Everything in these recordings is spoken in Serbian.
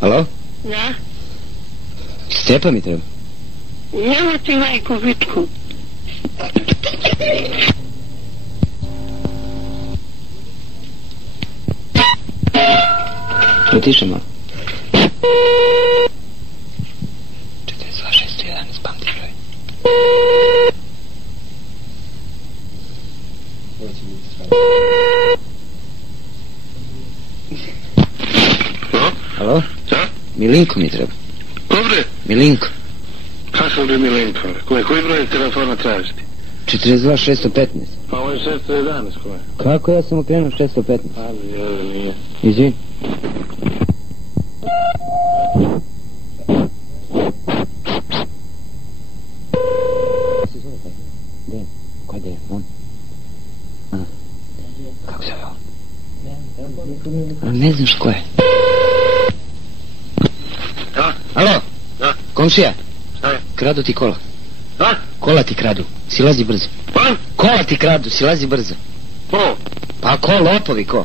Alo? Da? Stepa mi treba. Nema ti majku bitku. Utiše malo. 42-611, pamti broj. Alo? Da? Milinko mi treba. Dobre? Milinko. Kako bi Milinko? Koji broj telefona tražiti? 42-615. Pa ovo je 611 koje? Kako ja sam okrenuo 615? Ali, nije. Izvini. Gdje? Ko je? On? Kako se on? Ne znaš ko je. Da? Alo? Da? Komšija? Šta je? Kradu ti kola. Da? Kola ti kradu. Silazi brzo. Pa? Kola ti kradu. Silazi brzo. Ko? Pa ko? Lopovi ko?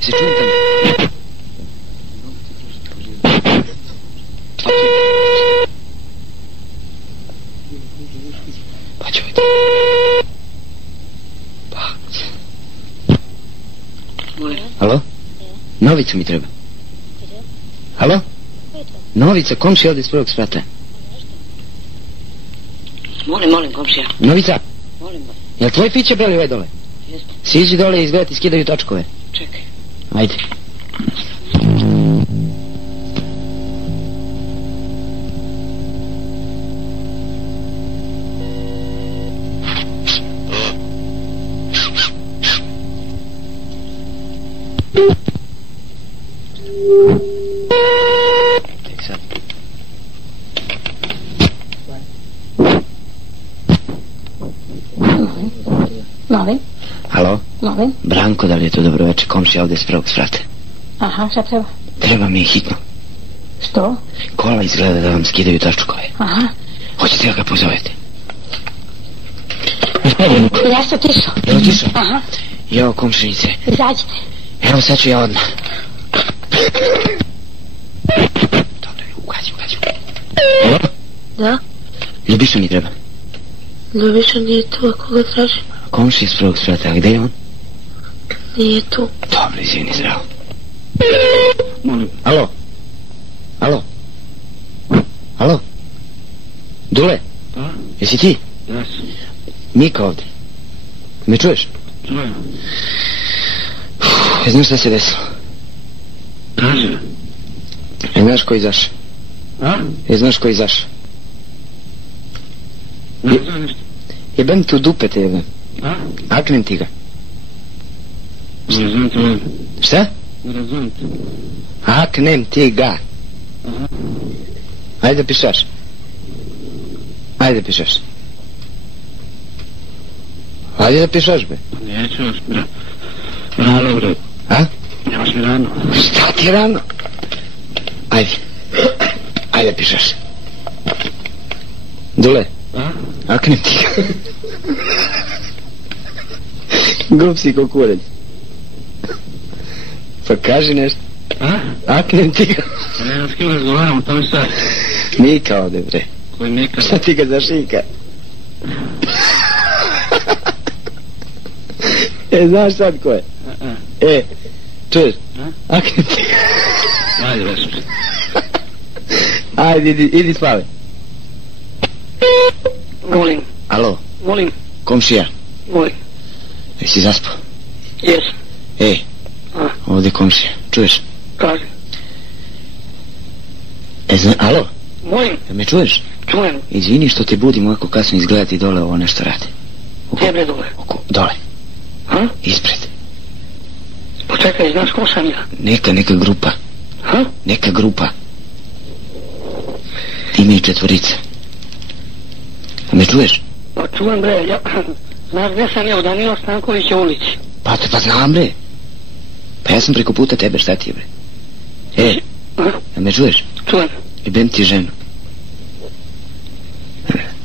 Se čujem tamo? Pa čujte. Pa. Alo? Novica mi treba. Alo? Novica, komšija ovdje iz prvog sprata. Molim, komšija. Novica, Molim. jel tvoj fiće beli ovaj dole? Jeste. Siđi dole i izgleda ti skidaju točkove. Čekaj. Ajde. Tek sad. Molim. Alo? Molim. Branko, da li je to dobro večer? Komšija ovdje iz prvog sprata. Aha, šta treba? Treba mi hitno. Što? Kola izgleda da vam skidaju točkove. Aha. Hoćete da ga pozovete? Ja sam tišao. Evo tišao? Aha. Evo komšinice. Izađite. Evo sad ću ja odmah. Dobro, ugađu. Alo? Da? Ljubiša mi treba. Ljubiša nije tu, ako ga traži. Komšija iz prvog sprata, a gde je on? Nije tu. Dobro, izvini, zdravo. Molim. Alo? Alo? Dule? Da? Jesi ti? Ja sam. Mika ovdje. Me čuješ? Čujem. Znaš šta se desilo? Kaži. Znaš ko izašao? A? Znaš ko izašao? Ne znam ništa. Jebem ti u dupe te jebem. A? Aknem ti ga. Ne znam te volim. Šta? Ne razumim te. Aknem ti ga. Aha. Ajde da pišaš. Ajde da pišaš. Ajde da pišaš, be. Neću vas, bre. Rano, bre. A? Nemaš mi rano. Šta ti rano? Ajde. Ajde da pišaš. Dule. A? Aknem ti ga. Glup si ko kurec. Pa kaži nešto. A? Aknem ti ga. Ne, s kim razgovaram, to mi sad. Mika ovde, bre. Koji Mika? Šta ti ga zašika? Znaš sad ko je? Čuješ? Aknem ti ga. Ajde, veš. Ajde, idi spavaj. Molim. Alo, Molim. komšija, Molim. jesi zaspao? Jes. A? Ovdje komšija, čuješ? Kaži. Alo, Molim. me čuješ? Čujem. Izvini što te budim ovako kasno, izgledati dole ovo nešto radi. Gdje bre dole? Dole, Ha? ispred. Počekaj, znaš ko sam ja? Neka grupa. Ha? Neka grupa. Ima i četvorica. A me čuješ? Pa čujem bre, ja... Znaš gdje sam ja u Danilo Stankovića ulici? Pa znam bre. Pa ja sam preko puta tebe, šta ti je bre? A me čuješ? Čujem. Jebem ti ženu.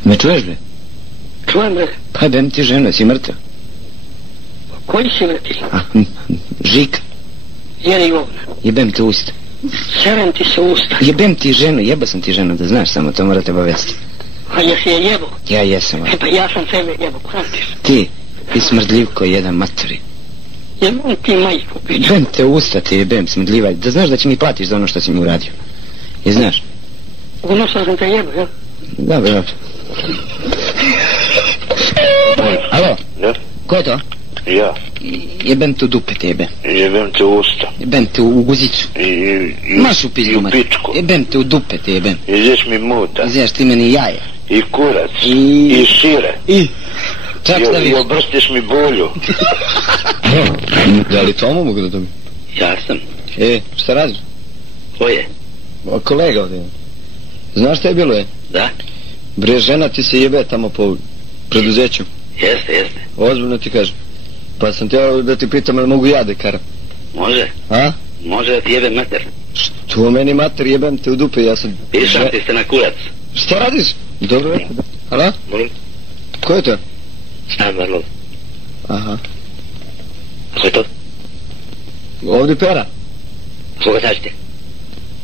Me čuješ, bre? Čujem, bre. Pa jebem ti ženu, jesi mrtav? Koji si, bre, ti? Žika. Jedi govna. Jebem te usta. Serem ti se usta. Jebem ti ženu, jeba sam ti ženu, da znaš, samo to morate obavesti. A jesi je jebo? Ja jesam. E pa ja sam sebe jebo, pamtiš. Ti smrdljivko jedan matori. Jebem ti majku, piću. Jebem te usta, ti jebem, smrdljivaj. Da znaš da će mi platiš za ono što si mi uradio. I znaš? Unosao sam te jebo, jel? Dobro. Alo? Da? Ko je to? Ja. Jebem te u dupe, te jebem. Jebem te u usta. Jebem te u guzicu. Maš u pizdu, I u pičku. Jebem te u dupe, te jebem. Izješ mi muta. Izješ ti meni jaja. I kurac. I- I šire. Čak šta I viš? obrstiš mi bulju. Da li Tomo mogu da dobijem? Ja sam. Šta radiš? Ko je? Kolega ovdje. Znaš šta je bilo je? Da? Bre, žena ti se jebe tamo po preduzeću. Jeste. Ozbiljno ti kažem. Pa sam htio da ti pitam, ali mogu ja da karam? Može. A? Može da ti jebe mater. Što meni mater, jebem te u dupe, ja sam... Pišam ti se na kurac. Šta radiš? Dobro večer. Halo? Molim? Ko je to? Šta Barlov? Aha. Ko je to? Ovdje Pera. Koga tražite?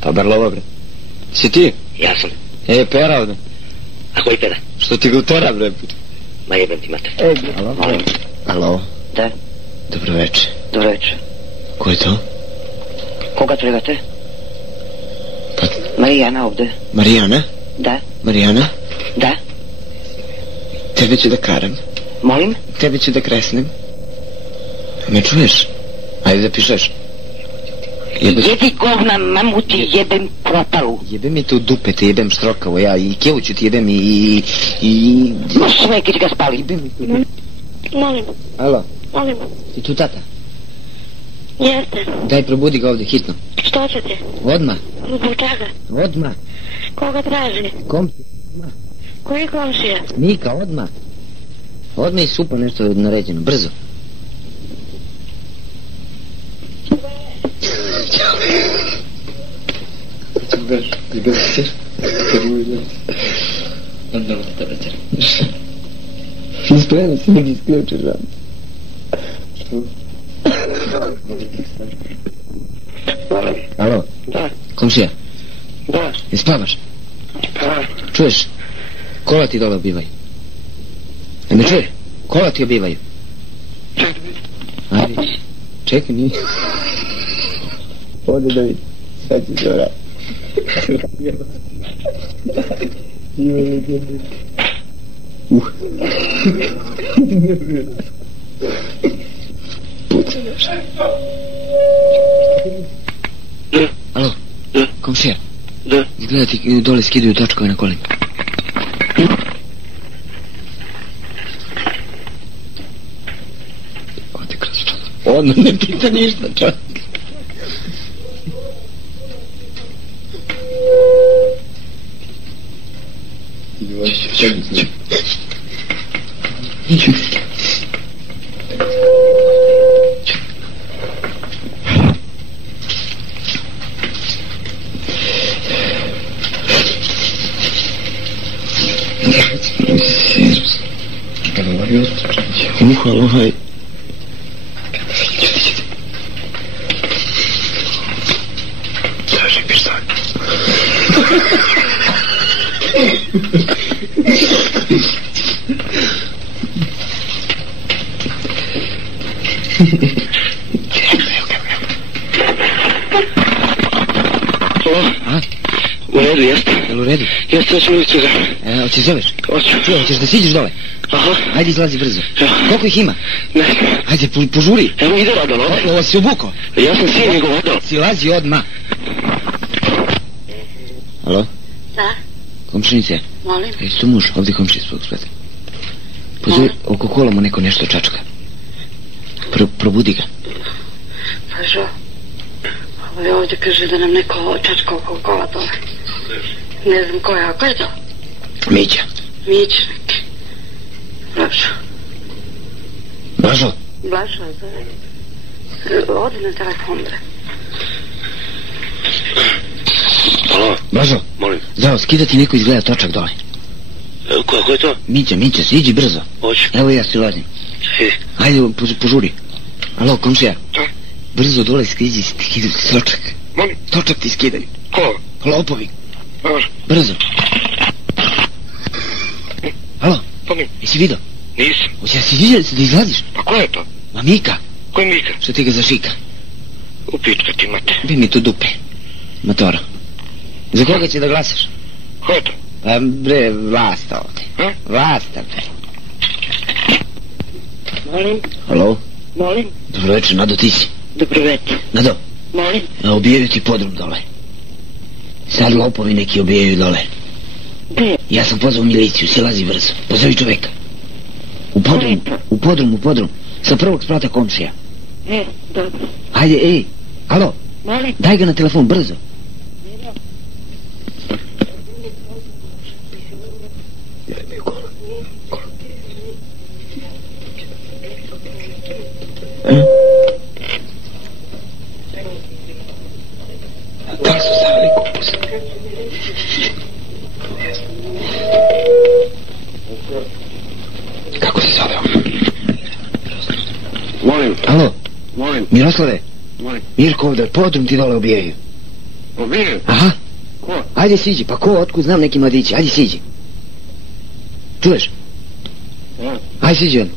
Pa Barlova, bre. Si ti? Ja sam. Pera ovdje. A koji peda? Što ti ga utera, bre? Ma jebem ti mater. Halo? Molim. Halo? Da, Dobro večer. dobro večer. Ko je to? Koga trebate? Pa, Marijana ovde. Marijana? Da, Marijana? da. Tebe ću da karam. Molim? Tebe ću da kresnem. Me čuješ? Ajde da pišeš. Jedi govna, mamu ti jebem propalu. Jebem mi te u dupe, te jebem štrokavo, ja i kevu ću ti jebem i... Ma sve kad ga spali. Jebem mi te... Molim, Alo, molim. ti tu tata? Jeste. Daj probudi ga ovdje, hitno. Što ćete? Odmah, Zbog čega? odmah. Koga traži? Komšija, Koji komšija? Mika, odmah. Odmah i supa nešto naređeno, brzo. Odmah da večer. Ispremno se neki isključiš vam. Alo, Da, komšija, da, je spavaš? pa, Čuješ? Kola ti dole obivaju. Ne čuje? Kola ti obivaju. čekaj. Ajde. Čekaj, nije. Ode da vidi. Sad ću se vrati. Alo, komšija. Da. Izgleda ti dole skidaju točkove na kolima. Ode kroz čovjek. Odmah ne pita ništa, čovjek. Halo, haj. Traži pištolj. A? U redu, jeste? Jel u redu? Jeste, hoću ulicu za... Hoćeš zoveš? Hoću. Čuo, hoćeš da siđeš dole? Aha, Ajde izlazi brzo. Ja. Koliko ih ima? ne. Ajde, požuri. Evo ide Radon, ovdje. Ovo si obuko. Ja sam sin njegov Radon. Silazi odmah. Alo? Da, Komšinice, molim. jesi tu muž? Ovdje komšinic svog sprata. Pozove, oko kola mu neko nešto čačka. Probudi ga. Pa žo. Ovo je ovdje kaže da nam neko čačka oko kola dole. Ne znam ko je, a ko je to? Mića. Mić neki. Blažo. Blažo? Blažo, zove. Odi na telefon, bre. Alo? Božo, Molim. zdravo, skida ti neko izgleda točak dole. Ko je to? Mića, siđi brzo. Hoću. Evo ja silazim. Hajde, požuri. Alo, komšija. Da. Brzo dole skidi točak. Molim. Točak ti skidaju. Ko? Lopovi. Može. Brzo. Alo, Molim. jesi vidio? Nisam. Hoće da izlaziš? Pa ko je to? Ma Mika, Ko je Mika? što ti ga zašika. Upička ti mate. Bi mi tu dupe. Motora. Za koga će da glasaš? Ko je to? Pa bre, Vlasta ovde. Ha? Vlasta, bre. Molim, Alo? molim, Dobro večer, Nado, ti si. dobro večer. Nado, Molim, obijaju ti podrum dole. Sad lopovi neki obijaju dole. gde? Ja sam pozvao miliciju, silazi brzo. Pozovi čoveka. U podrum. Sa prvog sprata komšija. Dobro. Hajde, ej. Alo, Molim, daj ga na telefon, brzo. Da li su stavili kupus? Kako se zove on? Molim. Alo, Molim. Miroslave, Molim. Mirko ovde, podrum ti dole obijaju. Obijem. Aha, Ko? ajde siđi, pa ko, otkud znam neki mladići, ajde siđi. Čuješ? Ja. Ajde siđi on.